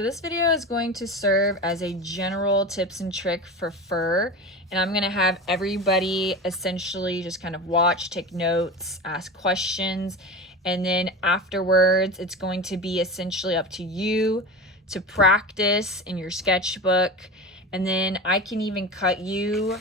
So this video is going to serve as a general tips and trick for fur, and I'm going to have everybody essentially just kind of watch, take notes, ask questions, and then afterwards it's going to be essentially up to you to practice in your sketchbook. And then I can even cut you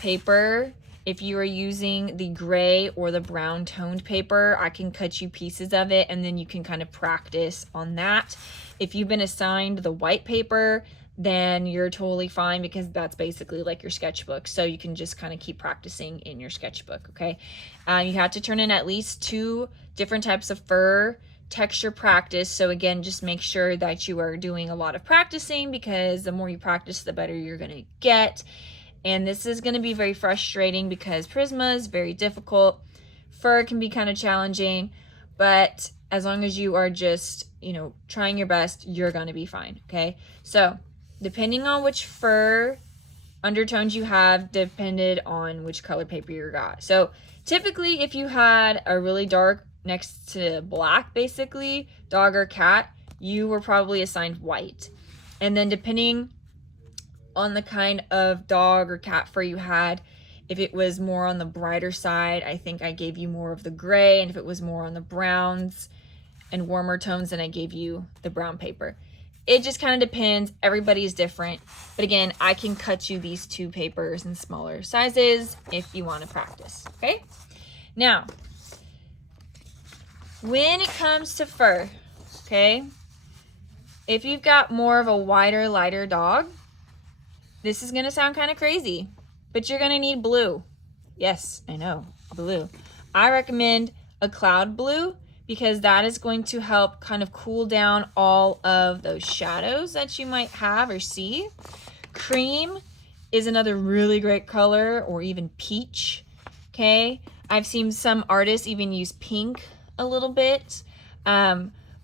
paper. If you are using the gray or the brown toned paper, I can cut you pieces of it and then you can kind of practice on that. If you've been assigned the white paper, then you're totally fine because that's basically like your sketchbook. So you can just kind of keep practicing in your sketchbook, okay? You have to turn in at least 2 different types of fur texture practice. So again, just make sure that you are doing a lot of practicing because the more you practice, the better you're gonna get. And this is going to be very frustrating because Prisma is very difficult. Fur can be kind of challenging, but as long as you are just, trying your best, you're going to be fine, okay? So, depending on which fur undertones you have, depended on which color paper you got. So, typically, if you had a really dark next to black, basically, dog or cat, you were probably assigned white. And then depending on the kind of dog or cat fur you had, if it was more on the brighter side, I think I gave you more of the gray, and if it was more on the browns and warmer tones, then I gave you the brown paper. It just kind of depends. Everybody's different, but again, I can cut you these 2 papers in smaller sizes if you want to practice. Okay, now when it comes to fur, okay, if you've got more of a wider, lighter dog, this is going to sound kind of crazy, but you're going to need blue. Yes, I know, blue. I recommend a cloud blue because that is going to help kind of cool down all of those shadows that you might have or see. Cream is another really great color, or even peach, okay? I've seen some artists even use pink a little bit.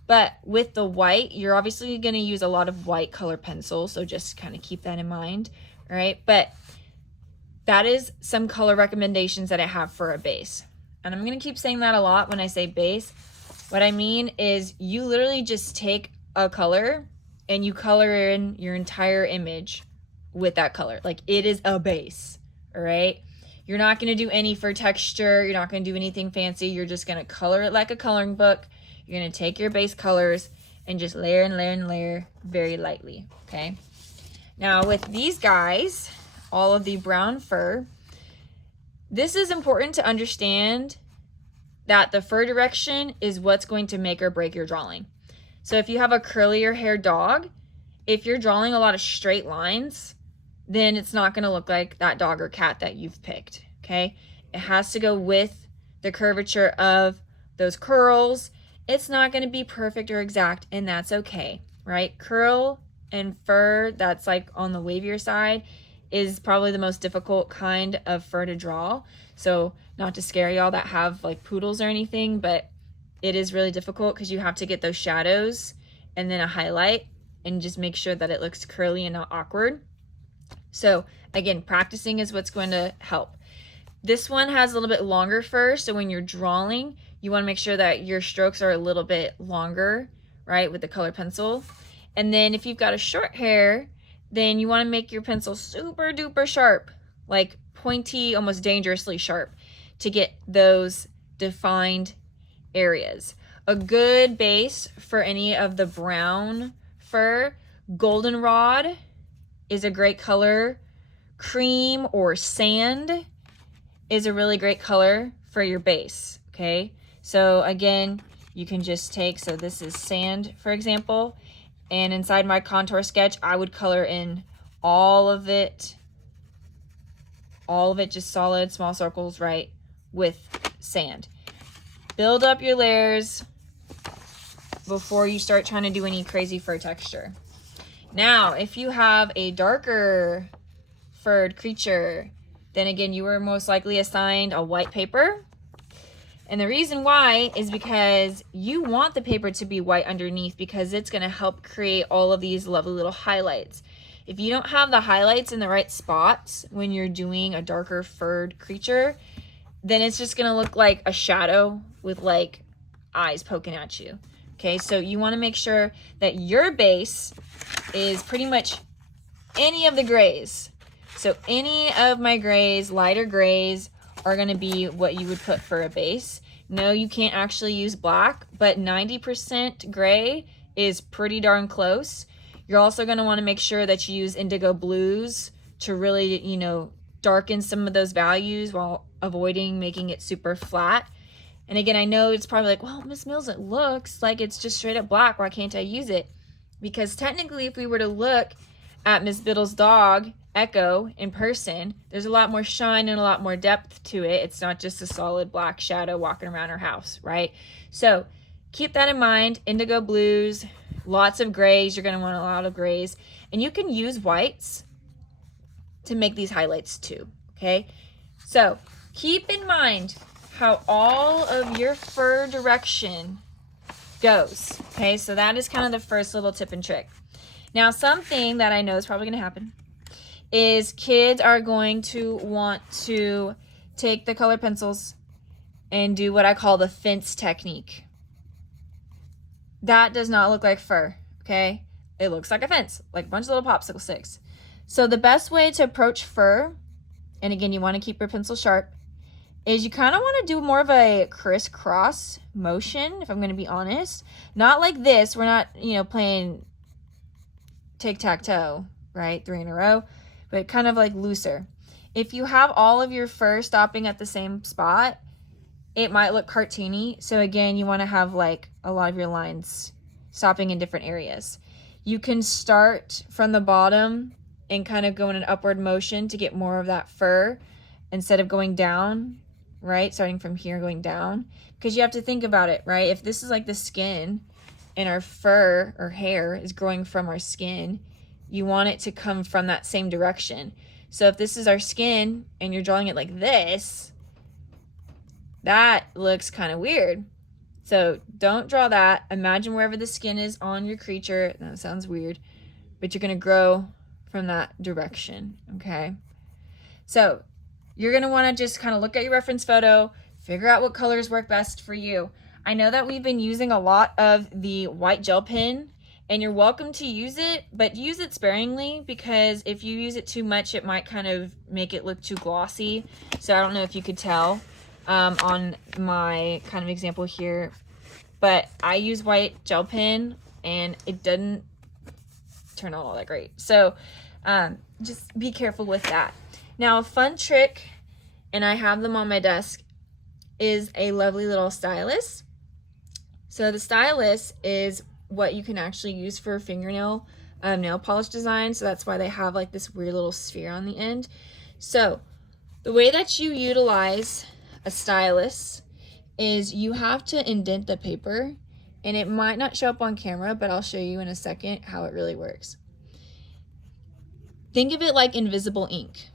But with the white, you're obviously going to use a lot of white color pencils, so just kind of keep that in mind, all right? But that is some color recommendations that I have for a base. And I'm going to keep saying that a lot when I say base. What I mean is you literally just take a color and you color in your entire image with that color. Like, it is a base, all right? You're not going to do any for texture. You're not going to do anything fancy. You're just going to color it like a coloring book. You're going to take your base colors and just layer and layer and layer very lightly, okay? Now with these guys, all of the brown fur, this is important to understand that the fur direction is what's going to make or break your drawing. So if you have a curlier hair dog, if you're drawing a lot of straight lines, then it's not going to look like that dog or cat that you've picked, okay? It has to go with the curvature of those curls. It's not going to be perfect or exact, and that's okay, right? Curl and fur that's like on the wavier side is probably the most difficult kind of fur to draw. So not to scare y'all that have like poodles or anything, but it is really difficult because you have to get those shadows and then a highlight and just make sure that it looks curly and not awkward. So again, practicing is what's going to help. This one has a little bit longer fur, so when you're drawing, you want to make sure that your strokes are a little bit longer, right, with the color pencil. And then if you've got a short hair, then you want to make your pencil super duper sharp, like pointy, almost dangerously sharp, to get those defined areas. A good base for any of the brown fur, goldenrod is a great color. Cream or sand is a really great color for your base, okay? So again, you can just take, so this is sand, for example, and inside my contour sketch, I would color in all of it, just solid, small circles, right, with sand. Build up your layers before you start trying to do any crazy fur texture. Now, if you have a darker furred creature, then again, you were most likely assigned a white paper. And the reason why is because you want the paper to be white underneath because it's going to help create all of these lovely little highlights. If you don't have the highlights in the right spots when you're doing a darker furred creature, then it's just going to look like a shadow with like eyes poking at you, Okay, so you want to make sure that your base is pretty much any of the grays. So any of my grays, lighter grays, are going to be what you would put for a base. No, you can't actually use black, but 90% gray is pretty darn close. You're also going to want to make sure that you use indigo blues to really, you know, darken some of those values while avoiding making it super flat. And again, I know it's probably like, well, Miss Mills, it looks like it's just straight up black. Why can't I use it? Because technically, if we were to look at Miss Biddle's dog, Echo, in person, there's a lot more shine and a lot more depth to it. It's not just a solid black shadow walking around her house, right? So keep that in mind. Indigo blues, lots of grays. You're going to want a lot of grays. And you can use whites to make these highlights too, okay? So keep in mind how all of your fur direction goes, okay? So that is kind of the first little tip and trick. Now, something that I know is probably going to happen is kids are going to want to take the colored pencils and do what I call the fence technique. That does not look like fur, okay? It looks like a fence, like a bunch of little popsicle sticks. So the best way to approach fur, and again, you want to keep your pencil sharp, is you kind of want to do more of a crisscross motion, if I'm going to be honest. Not like this. We're not, you know, playing tic-tac-toe, right? 3 in a row, but kind of like looser. If you have all of your fur stopping at the same spot, it might look cartoony. So again, you want to have like a lot of your lines stopping in different areas. You can start from the bottom and kind of go in an upward motion to get more of that fur instead of going down, right? Starting from here, going down, because you have to think about it, right? If this is like the skin and our fur or hair is growing from our skin, you want it to come from that same direction. So if this is our skin and you're drawing it like this, that looks kind of weird. So don't draw that. Imagine wherever the skin is on your creature. That sounds weird, but you're going to grow from that direction, okay? So you're going to want to just kind of look at your reference photo, figure out what colors work best for you. I know that we've been using a lot of the white gel pen, and you're welcome to use it, but use it sparingly, because if you use it too much, it might kind of make it look too glossy. So I don't know if you could tell on my kind of example here, but I use white gel pen and it doesn't turn out all that great. So just be careful with that. Now, a fun trick, and I have them on my desk, is a lovely little stylus. So the stylus is what you can actually use for fingernail nail polish design. So that's why they have like this weird little sphere on the end. So the way that you utilize a stylus is you have to indent the paper, and it might not show up on camera, but I'll show you in a second how it really works. Think of it like invisible ink.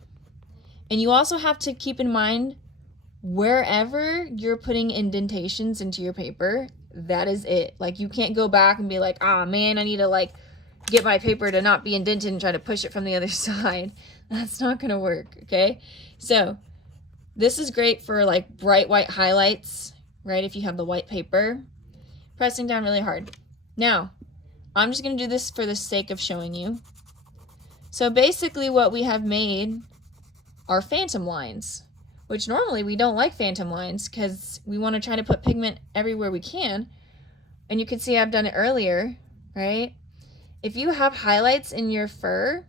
And you also have to keep in mind, wherever you're putting indentations into your paper, that is it. Like, you can't go back and be like, ah, man, I need to like get my paper to not be indented and try to push it from the other side. That's not gonna work, okay? So this is great for like bright white highlights, right? If you have the white paper, pressing down really hard. Now, I'm just gonna do this for the sake of showing you. So basically what we have made are phantom lines, which normally we don't like phantom lines because we want to try to put pigment everywhere we can. And you can see I've done it earlier, right? If you have highlights in your fur,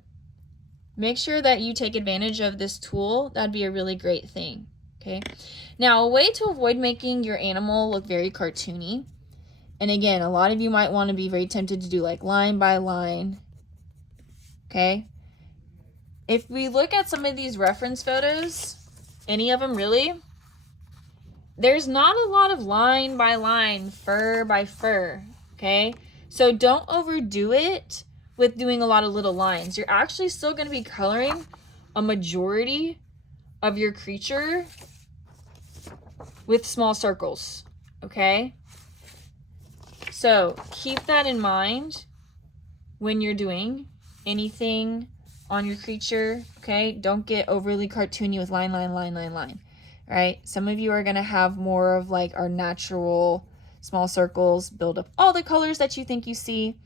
make sure that you take advantage of this tool. That'd be a really great thing, okay? Now, a way to avoid making your animal look very cartoony, and again, a lot of you might want to be very tempted to do like line by line, okay? If we look at some of these reference photos, any of them really, there's not a lot of line by line, fur by fur, okay? So don't overdo it with doing a lot of little lines. You're actually still going to be coloring a majority of your creature with small circles, okay? So keep that in mind when you're doing anything on your creature, okay? Don't get overly cartoony with line, line, line, line, line, right? Some of you are going to have more of like our natural small circles, build up all the colors that you think you see,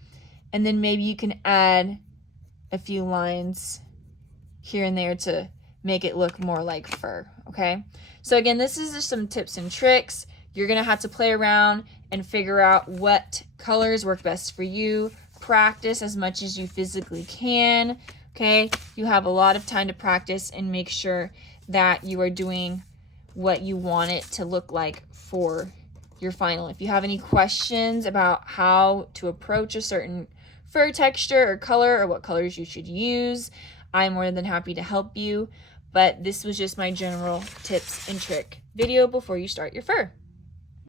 and then maybe you can add a few lines here and there to make it look more like fur, okay? So again, this is just some tips and tricks. You're gonna have to play around and figure out what colors work best for you. Practice as much as you physically can, okay? You have a lot of time to practice and make sure that you are doing what you want it to look like for your final. If you have any questions about how to approach a certain fur texture or color or what colors you should use, I'm more than happy to help you. But this was just my general tips and trick video before you start your fur.